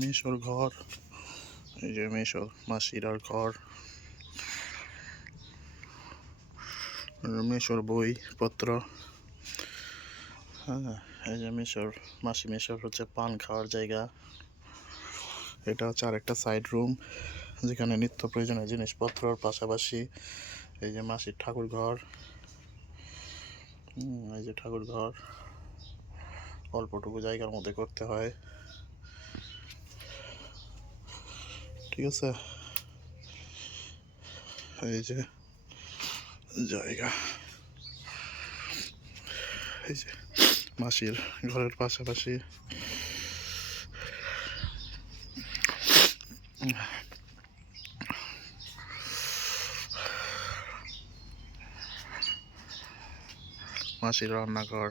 মেশোর ঘর, এই যে মেশো মাসিরার ঘর, মেশোর বইপত্র। হ্যাঁ, এই যে মেশোর হচ্ছে পান খাওয়ার জায়গা। এটা হচ্ছে আরেকটা সাইড রুম, যেখানে নিত্য প্রয়োজনীয় জিনিসপত্রর পাশাপাশি এই যে মাসির ঠাকুর ঘর। এই যে ঠাকুর ঘর অল্পটুকু জায়গার মধ্যে করতে হয়, ঠিক আছে। এই যে জায়গা, এই যে মাসির ঘরের পাশাপাশি মাসির রান্নাঘর।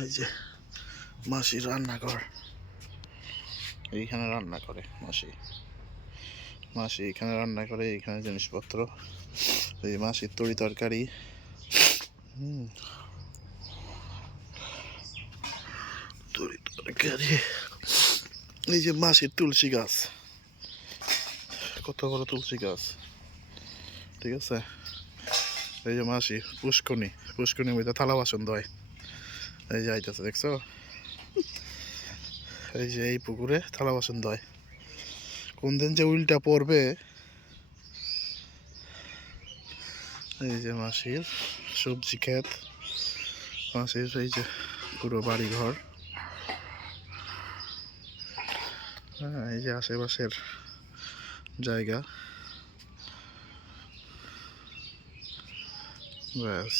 এই যে মাসির রান্নাঘর, এইখানে রান্না করে মাসি এখানে রান্না করে, এইখানে জিনিসপত্র, এই মাসির তরি তরকারি। তরি তরকারি। এই যে মাসির তুলসী গাছ, কত বড় তুলসী গাছ, ঠিক আছে। এই যে মাসি পুষ্করণীর মধ্যে থালা বাসন ধয়, এই যে আইতেছে, দেখছো? এই যে এই পুকুরে থালা বাসন ধয়, কোন দিন যে উল্টা পড়বে। এই যে মাসির সবজি ক্ষেত, মাসির এই যে পুরো বাড়ি ঘর। হ্যাঁ, এই যে আশেপাশের জায়গা, ব্যাস।